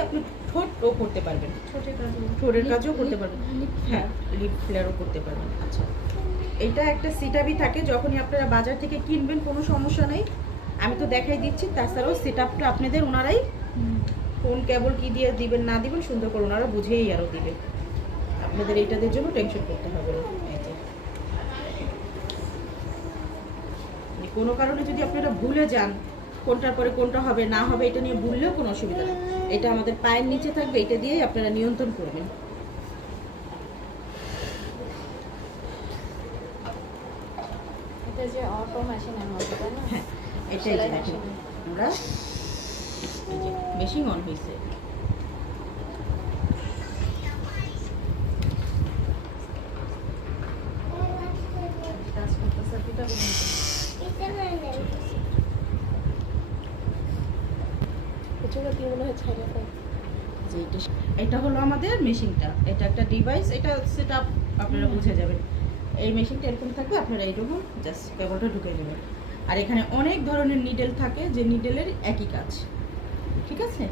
আপনি ঠোঁটও করতে পারবেন, ঠোঁটের কাজও করতে পারবেন, হ্যাঁ লিপ ফ্লেয়ারও করতে পারবেন। আচ্ছা, এটা একটা সিটাবি থাকে, যখনই আপনারা বাজার থেকে কিনবেন কোনো সমস্যা নেই, আমি তো দেখাই দিচ্ছি। তাছাড়াও সেটআপটা আপনাদের ওনারাই কোন কেবল কি দিয়ে দিবেন না দিবেন সুন্দর করে ওনারা বুঝেই আরও দিবে, আপনাদের এইটাদের জন্য টেনশন করতে হবে না। কোনো কারণে যদি আপনারা ভুলে যান কোনটার পরে কোনটা হবে না হবে, এটা নিয়ে ভুললেও কোনো অসুবিধা নেই, এটা আমাদের পায়ের নিচে থাকবে, এটা দিয়েই আপনারা নিয়ন্ত্রণ করবেন। এটা যে অটো মেশিনের মতো তাই না? হ্যাঁ, এটাই যে দেখেন আমরা এই যে মেশিন অন হয়েছে। কাজ করতেছে দুটো এটা হলো আমাদের মেশিনটা, এটা একটা ডিভাইস, এটা সেটআপ আপনারা বুঝে যাবেন। এই মেশিনটা এরকম থাকবে, আপনারা এইরকম জাস্ট কেবলটা ঢুকে দেবেন। আর এখানে অনেক ধরনের নিডেল থাকে, যে নিডেলের একই কাজ, ঠিক আছে?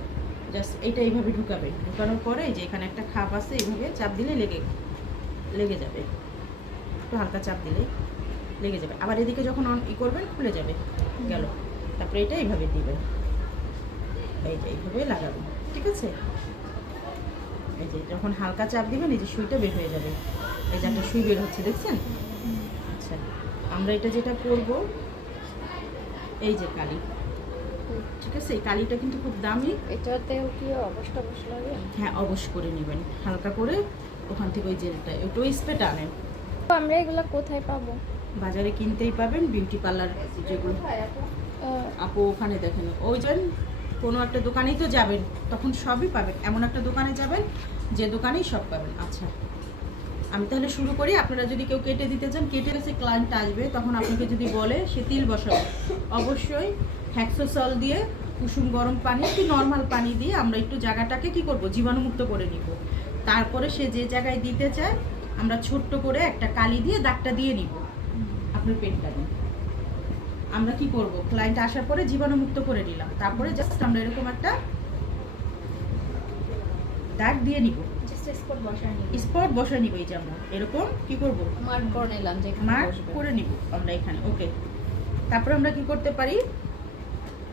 জাস্ট এটা এইভাবে ঢুকাবেন, ঢুকানোর পরে যে এখানে একটা খাপ আছে, এইভাবে চাপ দিলে লেগে যাবে, একটু হালকা চাপ দিলে লেগে যাবে। আবার এদিকে যখন অন করবেন খুলে যাবে, গেল। তারপরে এটা এইভাবে দিবেন, এই যে এইভাবে লাগাবেন, ঠিক আছে? এই যে যখন হালকা চাপ দিবেন এই যে সুইটা বের হয়ে যাবে, এই যে একটা সুই বের হচ্ছে দেখছেন? আচ্ছা, আমরা এটা যেটা করব, এই যে কালি, ঠিক আছে? এই কালিটা কিন্তু খুব দামি, এটাতেও কি অবস্থা লাগে? হ্যাঁ অবশ্য করে নেবেন, হালকা করে ওখান থেকে ওই জেলটা একটু স্প্রেটা আনেন। আমরা এগুলো কোথায় পাবো? বাজারে কিনতেই পাবেন, বিউটি পার্লার যেগুলো আপু ওখানে দেখেন, ওই যে কোনো একটা দোকানেই তো যাবেন, তখন সবই পাবেন। এমন একটা দোকানে যাবেন যে দোকানেই সব পাবেন। আচ্ছা, আমি তাহলে শুরু করি। আপনারা যদি কেউ কেটে দিতে চান, কেটে গেছে ক্লায়েন্ট আসবে, তখন আপনাকে যদি বলে সে তিল বসাবে, অবশ্যই হ্যাক্সোসল দিয়ে কুসুম গরম পানি কি নর্মাল পানি দিয়ে আমরা একটু জায়গাটাকে কি করব, জীবাণুমুক্ত করে নিব। তারপরে সে যে জায়গায় দিতে চায় আমরা ছোট্ট করে একটা কালি দিয়ে দাগটা দিয়ে নিব আপনার পেনটা দিয়ে। আমরা কি করব, ক্লায়েন্ট আসার পরে জীবাণুমুক্ত করে নিলাম, তারপরে জাস্ট আমরা এরকম একটা দাগ দিয়ে নিব, স্পট বসায় নিব। এই যে আমরা এরকম কি করব, মার্ক করে নিলাম, যে মার্ক করে নিব আমরা এখানে। ওকে, তারপরে আমরা কি করতে পারি,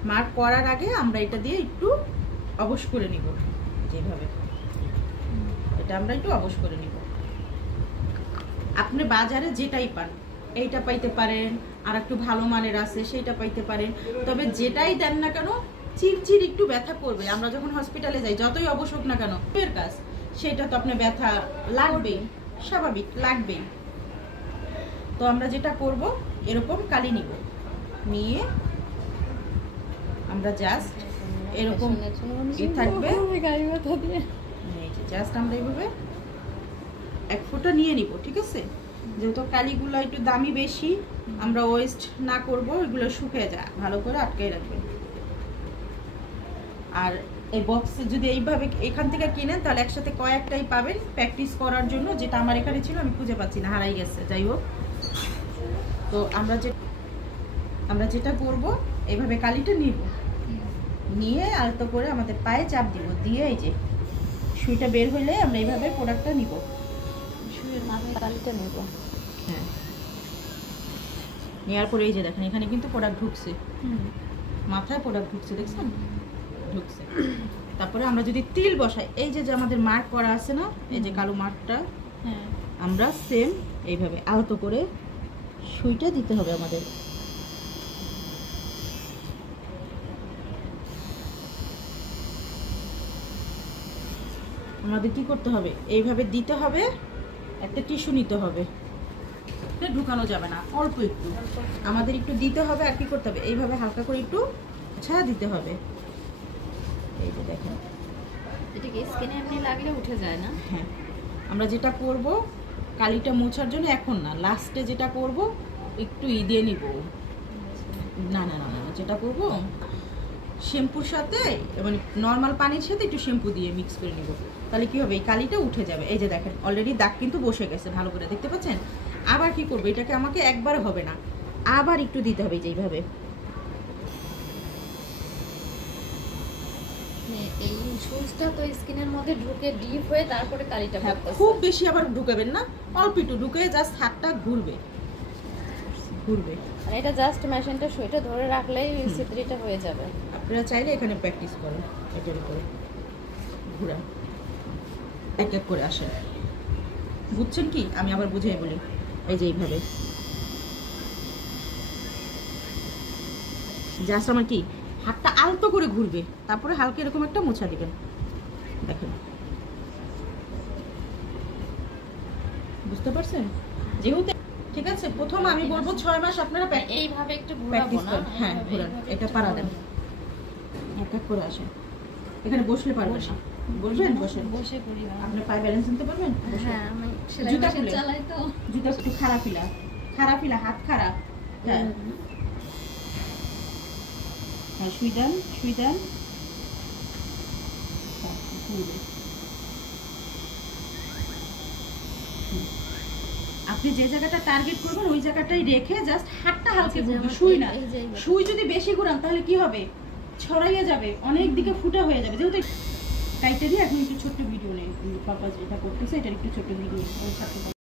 মার্ক করার আগে আমরা এটা দিয়ে একটু অবশ করে নিব, যেভাবে এটা আমরা একটু অবশ করে নিব। আপনি বাজারে যেটাই পান, এইটা পাইতে পারেন, আর একটু ভালো মানের আছে সেইটা পাইতে পারেন, তবে যেটাই দেন না কেন চিরচির একটু ব্যথা করবে। আমরা যখন হসপিটালে যাই, যতই অবশ হোক না কেন এর কাজ, সেটা তো আপনার ব্যথা লাগবেই, স্বাভাবিক লাগবেই। তো আমরা যেটা করব, এরকম কালি নিব, নিয়ে আমরা জাস্ট এরকম থাকবে, জাস্ট আমরা এইভাবে এক ফোঁটা নিয়ে নিব, ঠিক আছে? যেহেতু কালিগুলো একটু দামি বেশি, আমরা ওয়েস্ট না করব, এগুলো শুকিয়ে যায়, ভালো করে আটকাই রাখবেন। আর এই বক্সে যদি এইভাবে এখান থেকে কিনেন তাহলে একসাথে কয়েকটাই পাবেন প্র্যাকটিস করার জন্য, যেটা আমার এখানে ছিল আমি খুঁজে পাচ্ছি না, হারাই গেছে। যাই হোক, তো আমরা যেটা করব, এইভাবে কালিটা নিব, নিয়ে আলতো করে আমাদের পায়ে চাপ দিব, দিয়ে এই যে সুইটা বের হইলে আমরা এইভাবে প্রোডাক্টটা নিব, সুইয়ের মাথায় কালিটা নেব। হ্যাঁ, নেওয়ার পরে এই যে দেখেন এখানে কিন্তু প্রোডাক্ট ঢুকছে, মাথায় প্রোডাক্ট ঢুকছে, দেখছেন? ঢুকছে। তারপরে আমরা যদি তিল বসাই, এই যে আমাদের মার্ক করা আছে না, এই যে কালো মার্কটা, হ্যাঁ, আমরা সেম এইভাবে আলতো করে সুইটা দিতে হবে আমাদের। আমাদের কি করতে হবে, এইভাবে দিতে হবে, একটা টিস্যু নিতে হবে, ঢুকানো যাবে না, অল্প একটু আমাদের একটু দিতে হবে। আর কি করতে হবে, এইভাবে হালকা করে একটু ছায়া দিতে হবে। এই যে দেখেন, এটা কি স্কিনে এমনি লাগলে উঠে যায় না? হ্যাঁ, আমরা যেটা করব কালিটা মোছার জন্য এখন না, লাস্টে যেটা করব একটু দিয়ে নিব। না না না না, যেটা করব শ্যাম্পুর সাথে মানে নর্মাল পানির সাথে একটু শ্যাম্পু দিয়ে মিক্স করে নিব, তাহলে কি হবে, এই কালিটা উঠে যাবে। এই যে দেখেন অলরেডি দাগ কিন্তু বসে গেছে, ভালো করে দেখতে পাচ্ছেন? আবার কি করব, এটাকে আমাকে একবারে হবে না, আবার একটু দিতে হবে, যেইভাবে এই সুচটা তো স্কিনের মধ্যে ঢুকে ডিপ হয়ে তারপরে কালিটা হ্যাঁ, পড়তেছে। খুব বেশি আবার ঢুকাবেন না, অল্প একটু ঢুকে জাস্ট হাতটা ঘুরবে ঘুরবে। আর এটা জাস্ট মেশিনটা সুইটা ধরে রাখলেই সিত্রিটা হয়ে যাবে। আপনারা চাইলে এখানে প্র্যাকটিস করেন, এটার উপরে ঘুরান, এক এক করে আসেন। বুঝছেন কি? আমি আবার বুঝিয়ে বলি, এই যে এইভাবে জাস্ট আমার কি হাতটা আলতো করে ঘুরবে, তারপরে হালকা এরকম একটা মোছা দিবেন। দেখেন, বুঝতে পারছেন? যেহেতু ঠিক আছে, প্রথম আমি বলবো 6 মাস আপনারা এইভাবে একটু ঘোরাবো প্র্যাকটিস না? করেন। হ্যাঁ, ঘুরান, এটা পারা দেন, এক এক করে আসেন। এখানে বসলে পারবেন না, বসবেন? বসেন। বসে করি না। আপনি পায়ে ব্যালেন্স নিতে পারবেন? বসেন। হ্যাঁ, আমি সেলাই জুতা মেশিন খুলে। চালাই তো। জুতা একটু খারাপ ফিলা, হাত খারাপ। হ্যাঁ হ্যাঁ, সুই দেন। হ্যাঁ, ঘুরবে। আপনি যে জায়গাটা টার্গেট করবেন ওই জায়গাটাই রেখে জাস্ট হাতটা হালকা ঘুরবে, সুই না। সুই যদি বেশি ঘুরান তাহলে কি হবে? ছড়াইয়া যাবে, অনেক দিকে ফুটা হয়ে যাবে। যেহেতু কাইটা দিয়ে এখন একটু ছোট্ট ভিডিও নেই, পাপা যেটা করতেছে এটার একটু ছোট্ট ভিডিও